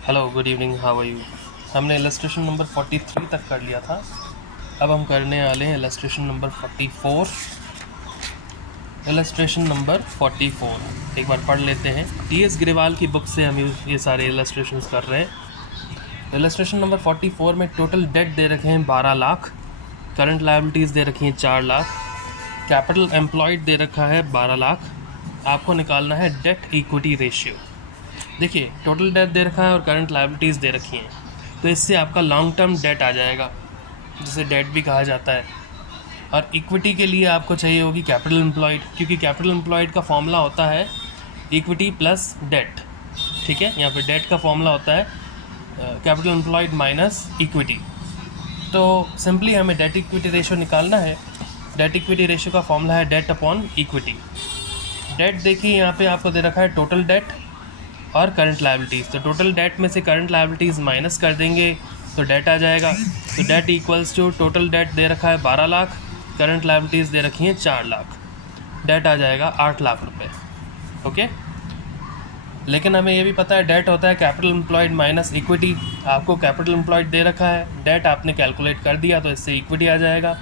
Hello, good evening, how are you. हमने illustration number 43 तक कर लिया था। अब हम करने वाले हैं इलस्ट्रेशन नंबर 44। इलस्ट्रेशन नंबर 44 एक बार पढ़ लेते हैं। टी.एस. ग्रेवाल की बुक से हम ये सारे इलस्ट्रेशंस कर रहे हैं। इलस्ट्रेशन नंबर 44 में टोटल डेट दे रखे हैं 12 लाख, करंट लायबिलिटीज़ दे रखी हैं 4 लाख, कैपिटल एम्प्लॉयड दे रखा है 12 लाख। आपको निकालना है डेट इक्विटी रेशियो। देखिए, टोटल डेट दे रखा है और करंट लायबिलिटीज़ दे रखी हैं, तो इससे आपका लॉन्ग टर्म डेट आ जाएगा, जिसे डेट भी कहा जाता है। और इक्विटी के लिए आपको चाहिए होगी कैपिटल एम्प्लॉयड, क्योंकि कैपिटल एम्प्लॉयड का फॉर्मूला होता है इक्विटी प्लस डेट। ठीक है, यहाँ पे डेट का फॉर्मूला होता है कैपिटल एम्प्लॉयड माइनस इक्विटी। तो सिंपली हमें डेट इक्विटी रेशियो निकालना है। डेट इक्विटी रेशियो का फॉर्मूला है डेट अपॉन इक्विटी। डेट देखिए, यहाँ पे आपको दे रखा है टोटल डेट और करंट लायबिलिटीज़। तो टोटल डेट में से करंट लायबिलिटीज़ माइनस कर देंगे तो डेट आ जाएगा। तो debt equals to total debt दे रखा है 12 लाख, करंट लायबिलिटीज़ दे रखी हैं 4 लाख, डेट आ जाएगा 8 लाख रुपए। ओके, लेकिन हमें ये भी पता है डेट होता है कैपिटल एम्प्लॉयड माइनस इक्विटी। आपको कैपिटल एम्प्लॉयड दे रखा है, डेट आपने कैलकुलेट कर दिया तो इससे इक्विटी आ जाएगा।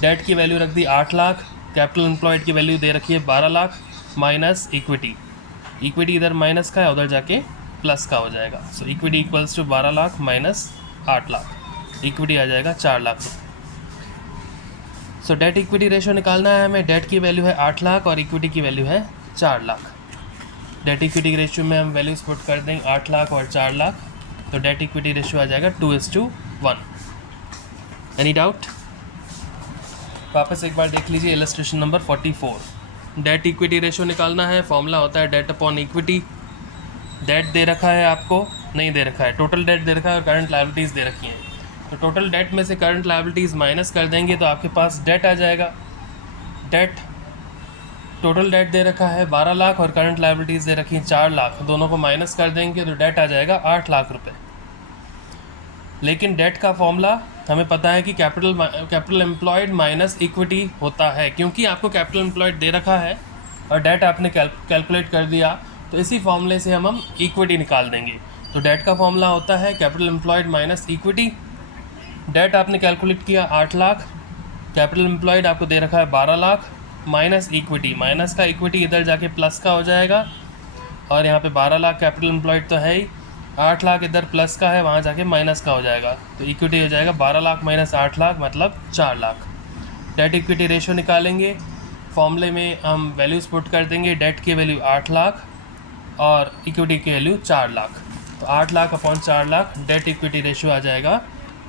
डेट की वैल्यू रख दी 8 लाख, कैपिटल एम्प्लॉयड की वैल्यू दे रखी है 12 लाख माइनस इक्विटी। इक्विटी इधर माइनस का है, उधर जाके प्लस का हो जाएगा। So equity equals to 12 lakh minus 8 lakh, equity आ जाएगा 4 लाख रुपये। सो डेट इक्विटी रेशियो निकालना है हमें। डेट की वैल्यू है 8 लाख और इक्विटी की वैल्यू है 4 लाख। डेट इक्विटी रेशियो में हम वैल्यूज पुट कर देंगे 8 लाख और 4 लाख, तो डेट इक्विटी रेशियो आ जाएगा 2:1। Any doubt? वापस एक बार देख लीजिए illustration number 44। Date equity ratio निकालना है, फॉर्मूला होता है डेट अपॉन इक्विटी। डेट दे रखा है, आपको नहीं दे रखा है, टोटल डेट दे रखा है और करंट लायबिलिटीज़ दे रखी हैं। तो टोटल डेट में से करंट लायबिलिटीज़ माइनस कर देंगे तो आपके पास डेट आ जाएगा। डेट, टोटल डेट दे रखा है 12 लाख और करंट लायबिलिटीज़ दे रखी हैं 4 लाख, दोनों को माइनस कर देंगे तो डेट आ जाएगा 8 लाख रुपये। लेकिन डेट का फॉर्मूला हमें पता है कि कैपिटल एम्प्लॉयड माइनस इक्विटी होता है, क्योंकि आपको कैपिटल एम्प्लॉयड दे रखा है और डेट आपने कैलकुलेट कर दिया, तो इसी फॉर्मूले से हम इक्विटी निकाल देंगे। तो डेट का फॉर्मूला होता है capital employed minus equity. Debt आपने कैलकुलेट किया 8 लाख, कैपिटल एम्प्लॉयड आपको दे रखा है 12 लाख माइनस इक्विटी। माइनस का इक्विटी इधर जाके प्लस का हो जाएगा, और यहाँ पे 12 लाख कैपिटल एम्प्लॉयड तो है ही, 8 लाख इधर प्लस का है, वहाँ जाके माइनस का हो जाएगा। तो इक्विटी हो जाएगा 12 लाख माइनस 8 लाख मतलब 4 लाख। डेट इक्विटी रेशियो निकालेंगे, फॉर्मूले में हम वैल्यूज़ पुट कर देंगे। डेट की वैल्यू 8 लाख और इक्विटी की वैल्यू 4 लाख, तो 8 lakh upon 4 lakh, debt equity ratio आ जाएगा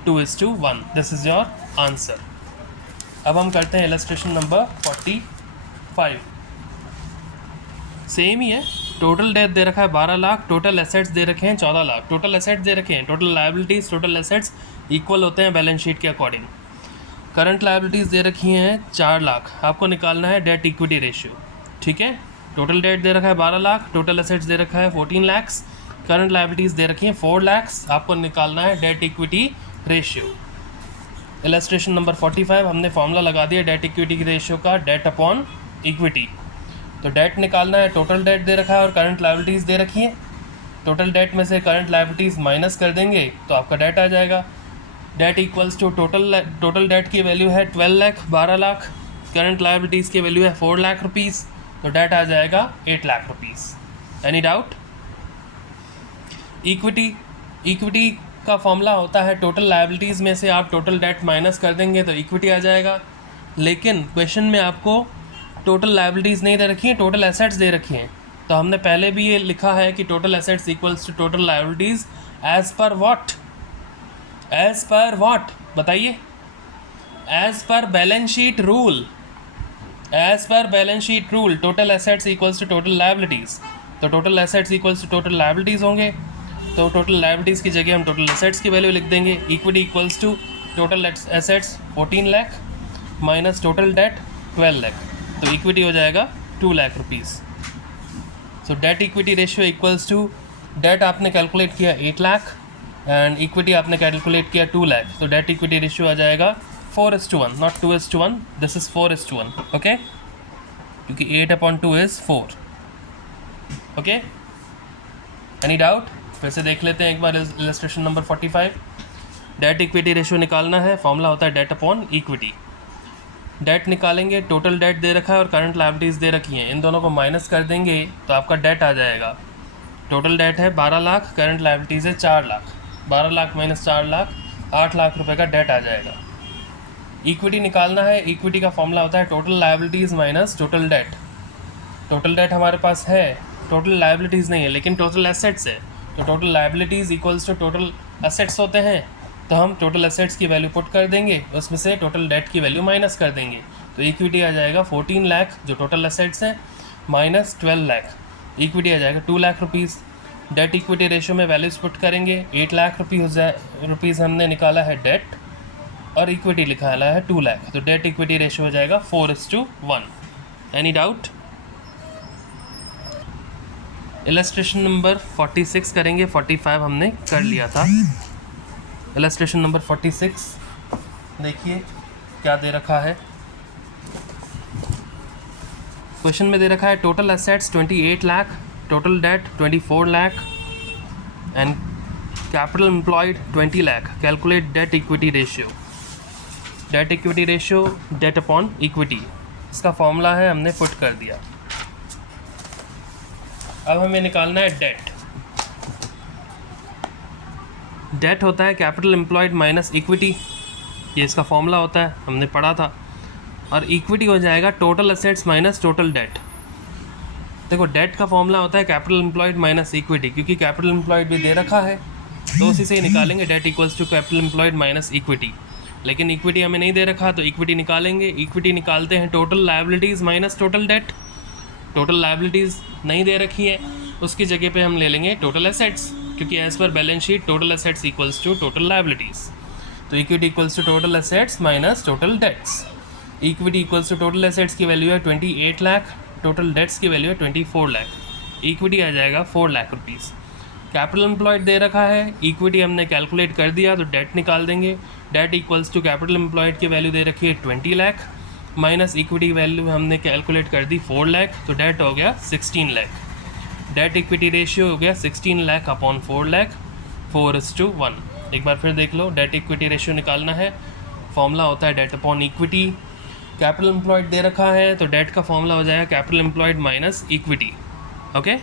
2:1। This is your answer. अब हम करते हैं इलस्ट्रेशन नंबर 45। सेम ही है, टोटल डेट दे रखा है 12 लाख, टोटल एसेट्स दे रखे हैं 14 लाख। टोटल एसेट्स दे रखे हैं, total liabilities total assets equal होते हैं बैलेंस शीट के अकॉर्डिंग। करंट लायबिलिटीज़ दे रखी हैं 4 लाख, आपको निकालना है डेट इक्विटी रेशियो। ठीक है, टोटल डेट दे रखा है 12 लाख, टोटल एसेट्स दे रखा है 14 लैक्स, करंट लायबिलिटीज़ दे रखी हैं 4 लैक्स, आपको निकालना है date equity ratio. Illustration number 45 हमने फॉर्मूला लगा दिया डेट इक्विटी रेशियो का, डेट अपॉन इक्विटी। तो डेट निकालना है, टोटल डेट दे रखा है और करंट लायबिलिटीज़ दे रखी है। टोटल डेट में से करंट लायबिलिटीज़ माइनस कर देंगे तो आपका डेट आ जाएगा। Debt equals to total debt की वैल्यू है 12 लाख 12 लाख, करंट लायबिलिटीज़ की वैल्यू है 4 लाख रुपीज़, तो डेट आ जाएगा 8 lakh rupees. Any doubt? Equity का फॉर्मूला होता है टोटल लायबिलिटीज़ में से आप टोटल डेट माइनस कर देंगे तो इक्विटी आ जाएगा। लेकिन क्वेश्चन में आपको टोटल लायबिलिटीज़ नहीं दे रखी हैं, टोटल एसेट्स दे रखी हैं। तो हमने पहले भी ये लिखा है कि total assets equals to total liabilities as per what? As per what बताइए? As per balance sheet rule. As per balance sheet rule total assets equals to total liabilities. तो total assets equals to total liabilities होंगे, तो total liabilities की जगह हम total assets की value लिख देंगे। Equity equals to total assets 14 lakh minus total debt 12 lakh, तो इक्विटी हो जाएगा 2 lakh rupees. So debt equity ratio equals to, debt आपने कैलकुलेट किया 8 लाख एंड इक्विटी आपने कैलकुलेट किया 2 लाख, तो डेट इक्विटी रेशियो आ जाएगा 4:1, नॉट 2:1, दिस इज़ 4:1। ओके, क्योंकि 8/2 इज़ 4। Okay, any doubt? फिर से देख लेते हैं एक बार illustration number 45। Debt equity ratio निकालना है, फॉर्मूला होता है डेट अपॉन इक्विटी। डेट निकालेंगे, टोटल डेट दे रखा है और करंट लायबिलिटीज़ दे रखी हैं, इन दोनों को माइनस कर देंगे तो आपका डेट आ जाएगा। टोटल डेट है 12 लाख, करंट लायबिलिटीज़ है 4 लाख। 12 लाख माइनस 4 लाख, 8 लाख रुपए का डेट आ जाएगा। इक्विटी निकालना है, इक्विटी का फॉर्मूला होता है total liabilities minus total debt. Total date हमारे पास है, टोटल लायबिलिटीज़ नहीं है, लेकिन टोटल एसेट्स है, तो total liabilities equals to total assets होते हैं, तो हम टोटल एसेट्स की वैल्यू पुट कर देंगे, उसमें से टोटल डेट की वैल्यू माइनस कर देंगे, तो इक्विटी आ जाएगा 14 लाख जो टोटल एसेट्स हैं, माइनस 12 लाख, इक्विटी आ जाएगा 2 lakh rupees. Debt equity ratio में वैल्यूज़ पुट करेंगे, 8 लाख रुपीज़ हमने निकाला है डेट, और इक्विटी निकाला है 2 लाख, तो डेट इक्विटी रेशियो हो जाएगा 4:1। Any doubt? इलस्ट्रेशन नंबर 46 करेंगे, 45 हमने कर लिया था। इलस्ट्रेशन नंबर 46 देखिए क्या दे रखा है। क्वेश्चन में दे रखा है total assets 28 lakh, total debt 24 lakh and capital employed 20 lakh. Calculate date equity ratio. Date equity ratio debt upon equity, इसका फॉर्मूला है, हमने पुट कर दिया। अब हमें निकालना है डेट। डेट होता है कैपिटल एम्प्लॉयड माइनस इक्विटी, ये इसका फॉर्मूला होता है, हमने पढ़ा था। और इक्विटी हो जाएगा total assets minus total debt. देखो डेट का फॉर्मूला होता है कैपिटल एम्प्लॉयड माइनस इक्विटी, क्योंकि कैपिटल एम्प्लॉयड भी दे रखा है तो उसी से ही निकालेंगे, debt equals to capital employed minus equity. लेकिन इक्विटी हमें नहीं दे रखा तो इक्विटी निकालेंगे। इक्विटी निकालते हैं total liabilities minus total debt. Total liabilities नहीं दे रखी है, उसकी जगह पे हम ले लेंगे टोटल एसेट्स, क्योंकि as per balance sheet total assets equals to total liabilities. तो equity equals to total assets minus total debts. Equity equals to total assets की वैल्यू है 28 लाख, टोटल डेट्स की वैल्यू है 24 लाख। इक्विटी आ जाएगा 4 लाख रुपीज़। कैपिटल एम्प्लॉयड दे रखा है, इक्विटी हमने कैलकुलेट कर दिया तो डेट निकाल देंगे। Debt equals to capital employed की वैल्यू दे रखी है 20 लाख, माइनस इक्विटी वैल्यू हमने कैलकुलेट कर दी 4 लाख, तो डेट हो गया 16 लाख। डेट इक्विटी रेशियो हो गया 16 लाख अपॉन 4 लाख, 4:1। एक बार फिर देख लो, डेट इक्विटी रेशियो निकालना है, फॉर्मूला होता है debt upon equity. Capital employed दे रखा है तो डेट का फॉर्मूला हो जाएगा capital employed minus equity. Okay,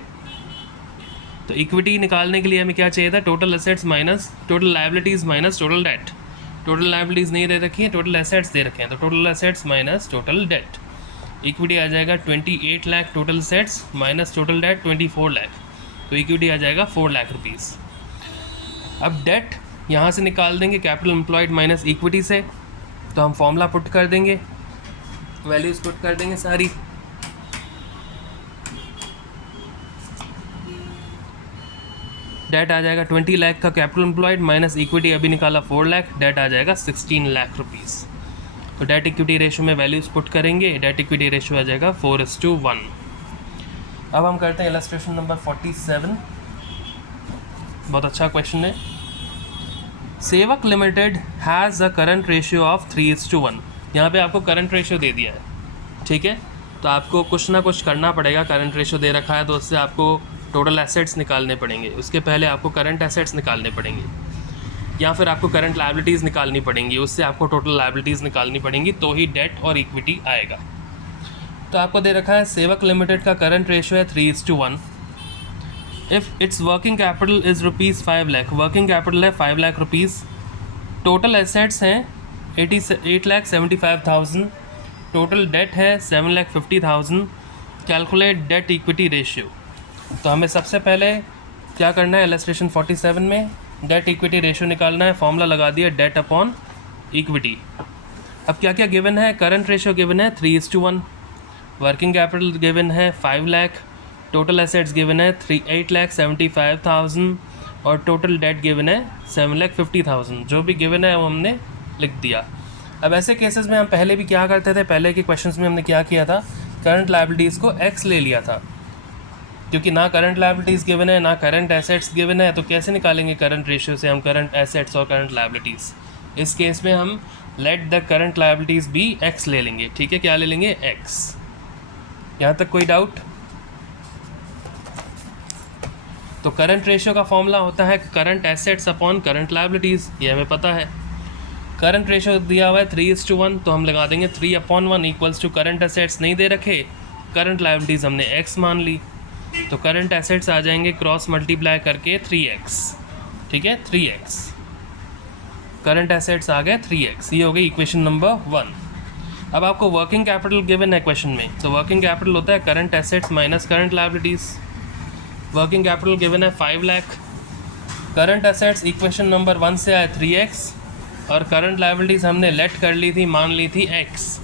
तो इक्विटी निकालने के लिए हमें क्या चाहिए था, total assets minus total liabilities minus total debt. Total liabilities नहीं दे रखी है, टोटल एसेट्स दे रखे हैं, तो total assets minus total debt. Equity आ जाएगा 28 lakh total assets minus total debt 24 lakh, तो इक्विटी आ जाएगा 4 लाख रुपीज़। अब डेट यहाँ से निकाल देंगे कैपिटल एम्प्लॉयड माइनस इक्विटी से, तो हम फॉर्मूला पुट कर देंगे, वैल्यूज़ पुट कर देंगे सारी। डेट आ जाएगा 20 लाख का कैपिटल एम्प्लॉयड माइनस इक्विटी अभी निकाला 4 लाख, डेट आ जाएगा 16 लाख रुपीज़। तो डेट इक्विटी रेशियो में वैल्यूज़ पुट करेंगे, डेट इक्विटी रेशियो आ जाएगा 4:1। अब हम करते हैं इलस्ट्रेशन नंबर 47। बहुत अच्छा क्वेश्चन है। सेवक limited has a current ratio of 3:1। यहाँ पे आपको करंट रेशियो दे दिया है, ठीक है, तो आपको कुछ ना कुछ करना पड़ेगा। करंट रेशियो दे रखा है तो उससे आपको टोटल एसेट्स निकालने पड़ेंगे, उसके पहले आपको करंट एसेट्स निकालने पड़ेंगे, या फिर आपको करंट लायबिलिटीज़ निकालनी पड़ेंगी, उससे आपको टोटल लायबिलिटीज़ निकालनी पड़ेंगी, तो ही डेट और इक्विटी आएगा। तो आपको दे रखा है सेवक लिमिटेड का करंट रेशियो है 3:1। If it's working capital is ₹5 lakh, working capital है 5 लाख रुपीज़, टोटल एसेट्स हैं 8,75,000, टोटल डेट है 7,50,000। Calculate date equity ratio. तो हमें सबसे पहले क्या करना है, इलस्ट्रेशन 47 में डेट इक्विटी रेशियो निकालना है, फॉर्मूला लगा दिया डेट अपॉन इक्विटी। अब क्या क्या गिवन है, करंट रेशियो गिवन है 3:1, वर्किंग कैपिटल गिवन है 5 लाख, टोटल एसेट्स गिवन है 8,75,000 और टोटल डेट गिवन है 7,50,000। जो भी गिवन है वो हमने लिख दिया। अब ऐसे केसेस में हम पहले भी क्या करते थे, पहले के क्वेश्चंस में हमने क्या किया था, करंट लायबिलिटीज़ को एक्स ले लिया था, क्योंकि ना करंट लायबिलिटीज़ गिवन है ना करंट एसेट्स गिवन है, तो कैसे निकालेंगे करंट रेशियो से हम करंट एसेट्स और करंट लायबिलिटीज़। इस केस में हम लेट द करंट लायबिलिटीज़ भी एक्स ले लेंगे, ठीक है, क्या ले लेंगे, एक्स। यहाँ तक कोई डाउट? तो करंट रेशियो का फॉर्मूला होता है current assets upon current liabilities, ये हमें पता है। करंट रेशियो दिया हुआ है 3:1, तो हम लगा देंगे 3/1 इक्वल्स टू करंट एसेट्स नहीं दे रखे, करंट लायबिलिटीज़ हमने x मान ली, तो करंट एसेट्स आ जाएंगे क्रॉस मल्टीप्लाई करके 3x, ठीक है 3x, करंट एसेट्स आ गए 3x, ये हो गई इक्वेशन नंबर 1। अब आपको वर्किंग कैपिटल गिवन है क्वेश्चन में, तो वर्किंग कैपिटल होता है current assets minus current liabilities. Working capital given है 5 lakh, current assets equation number 1 से आए 3x, और करंट लायबिलिटीज़ हमने लेट कर ली थी, मान ली थी x,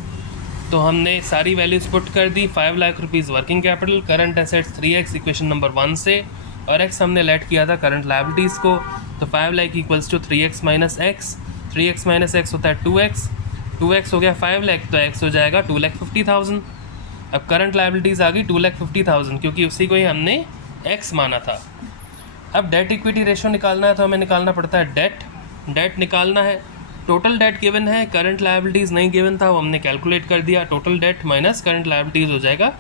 तो हमने सारी वैल्यूज़ पुट कर दी। 5 lakh rupees working capital, current assets 3x equation number 1 से, और x हमने लेट किया था करंट लायबिलिटीज़ को, तो 5 lakh equals to 3x minus x, 3x minus x होता है 2x, 2x हो गया 5 लाख, तो x हो जाएगा 2,50,000। अब करंट लायबिलिटीज़ आ गई 2,50,000, क्योंकि उसी को ही हमने x माना था। अब डेट इक्विटी रेशियो निकालना है, तो हमें निकालना पड़ता है डेट निकालना है। टोटल डेट गिवन है, करंट लायबिलिटीज़ नहीं गिवन था, वो हमने कैलकुलेट कर दिया। Total date minus current liabilities हो जाएगा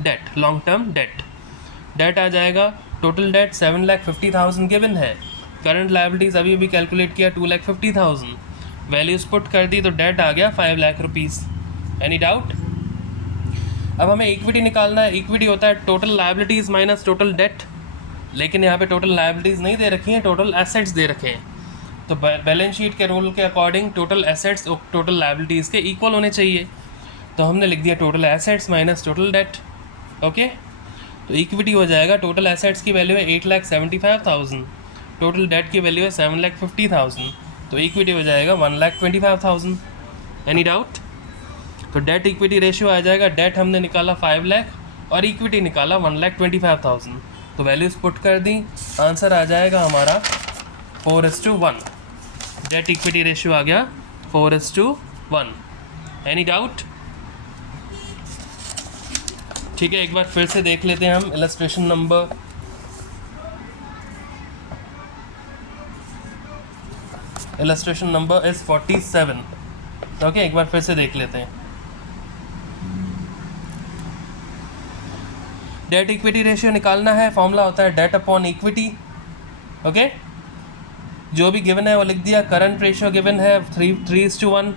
डेट, लॉन्ग टर्म डेट आ जाएगा। टोटल डेट 7,50,000 गिवन है, करंट लायबिलिटीज़ अभी भी कैलकुलेट किया 2,50,000, वैल्यूज़ पुट कर दी, तो डेट आ गया 5 लाख रुपीज़। Any doubt? अब हमें इक्विटी निकालना है। इक्विटी होता है total liabilities minus total date, लेकिन यहाँ पे टोटल लायबिलिटीज़ नहीं दे रखी हैं, टोटल एसेट्स दे रखे हैं। तो बैलेंस शीट के रूल के अकॉर्डिंग टोटल एसेट्स और टोटल लायबिलिटीज़ के इक्वल होने चाहिए, तो हमने लिख दिया total assets minus total date. Okay, तो इक्विटी हो जाएगा, टोटल एसेट्स की वैल्यू है 8,75,000, टोटल डेट की वैल्यू है 7,50,000, तो इक्विटी हो जाएगा 1,25,000। Any doubt? तो डेट इक्विटी रेशियो आ जाएगा, डेट हमने निकाला 5 लाख और इक्विटी निकाला 1,25,000, तो वैल्यूज़ पुट कर दी, आंसर आ जाएगा हमारा 4:1। डेट इक्विटी रेशियो आ गया 4:1। Any doubt? ठीक है, एक बार फिर से देख लेते हैं हम इलस्ट्रेशन नंबर इज 47। ओके, एक बार फिर से देख लेते हैं। डेट इक्विटी रेशियो निकालना है, फॉर्मूला होता है डेट अपॉन इक्विटी। ओके, जो भी गिवन है वो लिख दिया। करंट रेशियो गिवन है 3:1,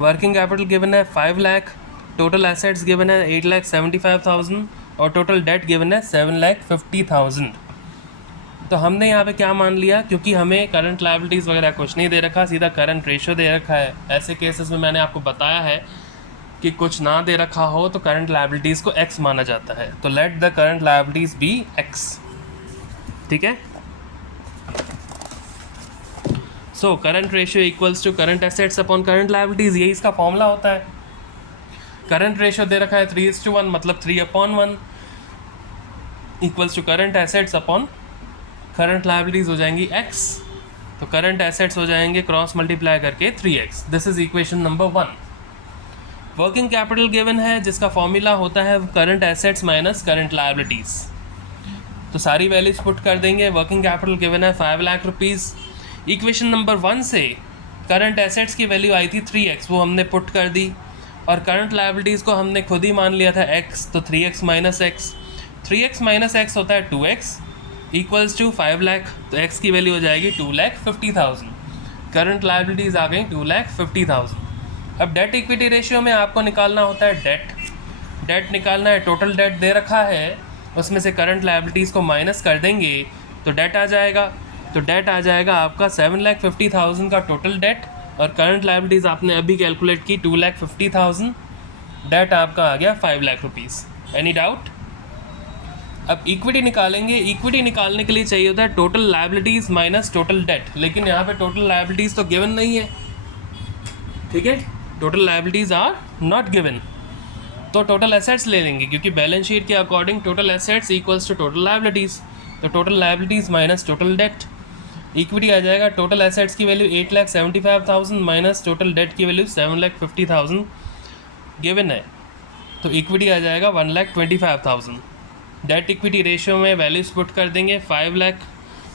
वर्किंग कैपिटल गिवन है 5 लाख, टोटल एसेट्स गिवन है 8,75,000 और टोटल डेट गिवन है 7,50,000। तो हमने यहाँ पे क्या मान लिया, क्योंकि हमें करंट लायबिलिटीज़ वगैरह कुछ नहीं दे रखा, सीधा करंट रेशियो दे रखा है। ऐसे केसेस में मैंने आपको बताया है कि कुछ ना दे रखा हो तो करंट लायबिलिटीज़ को x माना जाता है, तो let the current liabilities be x। ठीक है, so current ratio equals to current assets upon current liabilities, यही इसका फॉर्मूला होता है। करंट रेशियो दे रखा है 3:1, मतलब 3/1 equals to current assets upon current liabilities हो जाएंगी x, तो करंट एसेट्स हो जाएंगे क्रॉस मल्टीप्लाई करके 3x। This is equation number 1। Working capital given है, जिसका फॉर्मूला होता है current assets minus current liabilities, तो सारी वैल्यूज पुट कर देंगे। वर्किंग कैपिटल गिवन है 5 लाख रुपीज़। इक्वेशन नंबर 1 से करंट एसेट्स की वैल्यू आई थी 3x, वो हमने पुट कर दी, और करंट लायबिलिटीज़ को हमने खुद ही मान लिया था x, तो 3x minus x, 3x minus x होता है 2x इक्वल्स टू 5 लाख, तो x की वैल्यू हो जाएगी 2,50,000। करंट लायबिलिटीज़ आ गई 2,50,000। अब डेट इक्विटी रेशियो में आपको निकालना होता है डेट निकालना है। टोटल डेट दे रखा है, उसमें से करंट लायबिलिटीज़ को माइनस कर देंगे तो डेट आ जाएगा। तो डेट आ जाएगा आपका 7,50,000 का टोटल डेट, और करंट लायबिलिटीज़ आपने अभी कैलकुलेट की 2,50,000, डेट आपका आ गया 5 लाख रुपीज़। Any doubt? अब इक्विटी निकालेंगे। इक्विटी निकालने के लिए चाहिए होता है total liabilities minus total date, लेकिन यहाँ पे टोटल लायबिलिटीज़ तो गिवन नहीं है। ठीक है, total liabilities are not given, तो टोटल एसेट्स ले लेंगे, क्योंकि बैलेंस शीट के according total assets equals to total liabilities, तो total liabilities minus total debt. Equity आ जाएगा, टोटल एसेट्स की वैल्यू 8,75,000 माइनस टोटल डेट की वैल्यू 7,50,000 गिवन है, तो इक्विटी आ जाएगा 1,25,000। डेट इक्विटी रेशियो में वैल्यूज पुट कर देंगे। 5 लाख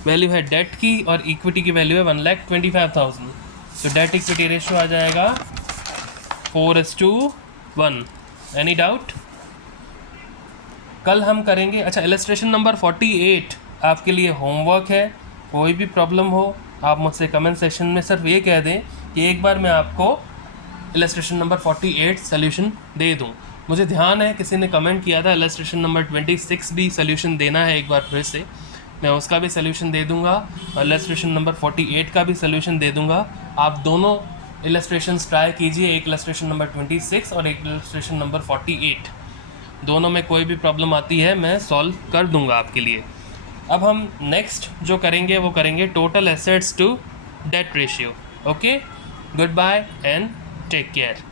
वैल्यू है डेट की और इक्विटी की वैल्यू है 1,25,000, तो डेट इक्विटी रेशियो आ जाएगा 4:1। Any doubt? कल हम करेंगे, अच्छा इलस्ट्रेशन नंबर 48 आपके लिए होमवर्क है, कोई भी प्रॉब्लम हो आप मुझसे कमेंट सेक्शन में सिर्फ ये कह दें कि एक बार मैं आपको इलस्ट्रेशन नंबर 48 सोल्यूशन दे दूं। मुझे ध्यान है किसी ने कमेंट किया था इलस्ट्रेशन नंबर 26 भी सोल्यूशन देना है, एक बार फिर से मैं उसका भी सोल्यूशन दे दूंगा और इलस्ट्रेशन नंबर 48 का भी सोल्यूशन दे दूंगा। आप दोनों इलस्ट्रेशंस ट्राई कीजिए, एक इलस्ट्रेशन नंबर 26 और एक इलस्ट्रेशन नंबर 48, दोनों में कोई भी प्रॉब्लम आती है मैं सॉल्व कर दूंगा आपके लिए। अब हम नेक्स्ट जो करेंगे वो करेंगे total assets to debt ratio. Okay, good bye and take care.